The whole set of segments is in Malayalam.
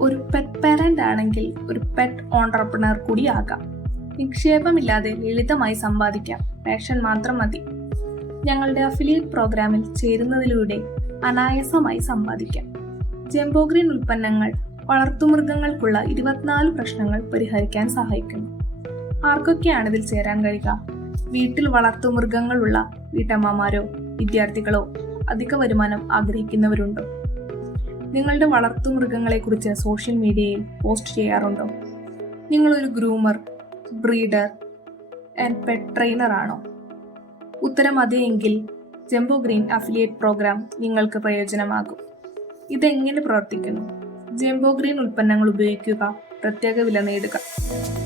ഒരു പെറ്റ് പാരന്റ് ആണെങ്കിൽ ഒരു പെറ്റ് ഓണ്ടർപ്രണർ കൂടി ആകാം നിക്ഷേപമില്ലാതെ ലളിതമായി സമ്പാദിക്കാം. പാഷൻ മാത്രം മതി. ഞങ്ങളുടെ അഫിലിയേറ്റ് പ്രോഗ്രാമിൽ ചേരുന്നതിലൂടെ അനായാസമായി സമ്പാദിക്കാം. ജംബോഗ്രീൻ ഉൽപ്പന്നങ്ങൾ വളർത്തുമൃഗങ്ങൾക്കുള്ള ഇരുപത്തിനാല് പ്രശ്നങ്ങൾ പരിഹരിക്കാൻ സഹായിക്കുന്നു. ആർക്കൊക്കെയാണ് ഇതിൽ ചേരാൻ കഴിയുക? വീട്ടിൽ വളർത്തുമൃഗങ്ങളുള്ള വീട്ടമ്മമാരോ വിദ്യാർത്ഥികളോ അധിക വരുമാനം ആഗ്രഹിക്കുന്നവരുണ്ടോ? നിങ്ങളുടെ വളർത്തു വളർത്തുമൃഗങ്ങളെക്കുറിച്ച് സോഷ്യൽ മീഡിയയിൽ പോസ്റ്റ് ചെയ്യാറുണ്ടോ? നിങ്ങളൊരു groomer breeder and pet trainer ആണോ? ഉത്തരം അതെയെങ്കിൽ ജംബോ ഗ്രീൻ അഫിലിയേറ്റ് പ്രോഗ്രാം നിങ്ങൾക്ക് പ്രയോജനമാകും. ഇതെങ്ങനെ പ്രവർത്തിക്കുന്നു? ജംബോ ഗ്രീൻ ഉൽപ്പന്നങ്ങൾ ഉപയോഗിക്കുക പ്രത്യേക വില നേടുക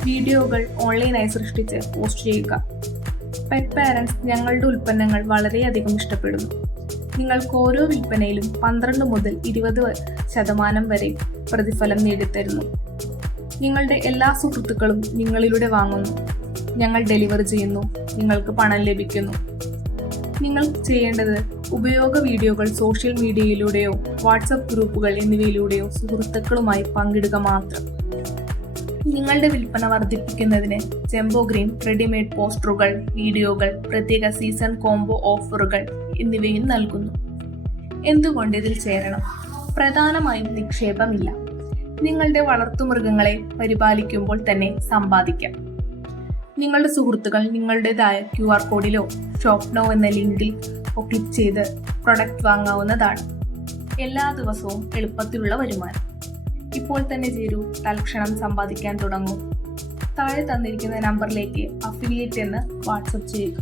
വീഡിയോകൾ ഓൺലൈനായി സൃഷ്ടിച്ച് പോസ്റ്റ് ചെയ്യുക. പെറ്റ് പാരൻസ് ഞങ്ങളുടെ ഉൽപ്പന്നങ്ങൾ വളരെയധികം ഇഷ്ടപ്പെടുന്നു. നിങ്ങൾക്ക് ഓരോ വിൽപ്പനയിലും പന്ത്രണ്ട് മുതൽ ഇരുപത് ശതമാനം വരെ പ്രതിഫലം നേടിത്തരുന്നു. നിങ്ങളുടെ എല്ലാ സുഹൃത്തുക്കളും നിങ്ങളിലൂടെ വാങ്ങുന്നു. ഞങ്ങൾ ഡെലിവർ ചെയ്യുന്നു. നിങ്ങൾക്ക് പണം ലഭിക്കുന്നു. നിങ്ങൾ ചെയ്യേണ്ടത് ഉപയോഗ വീഡിയോകൾ സോഷ്യൽ മീഡിയയിലൂടെയോ വാട്സപ്പ് ഗ്രൂപ്പുകൾ എന്നിവയിലൂടെയോ സുഹൃത്തുക്കളുമായി പങ്കിടുക മാത്രം. നിങ്ങളുടെ വിൽപ്പന വർദ്ധിപ്പിക്കുന്നതിന് ജംബോ ഗ്രീൻ റെഡിമെയ്ഡ് പോസ്റ്ററുകൾ വീഡിയോകൾ പ്രത്യേക സീസൺ കോംബോ ഓഫറുകൾ എന്നിവയും നൽകുന്നു. എന്തുകൊണ്ട് ഇതിൽ ചേരണം? പ്രധാനമായും നിക്ഷേപമില്ല. നിങ്ങളുടെ വളർത്തുമൃഗങ്ങളെ പരിപാലിക്കുമ്പോൾ തന്നെ സമ്പാദിക്കാം. നിങ്ങളുടെ സുഹൃത്തുക്കൾ നിങ്ങളുടേതായ ക്യു ആർ കോഡിലോ ഷോപ്പ് നോ എന്ന ലിങ്കിൽ ക്ലിക്ക് ചെയ്ത് പ്രൊഡക്റ്റ് വാങ്ങാവുന്നതാണ്. എല്ലാ ദിവസവും എളുപ്പത്തിലുള്ള വരുമാനം. ഇപ്പോൾ തന്നെ ചേരൂ. തൽക്ഷണം സമ്പാദിക്കാൻ തുടങ്ങൂ. താഴെ തന്നിരിക്കുന്ന നമ്പറിലേക്ക് അഫിലിയേറ്റ് എന്ന് വാട്സപ്പ് ചെയ്യുക.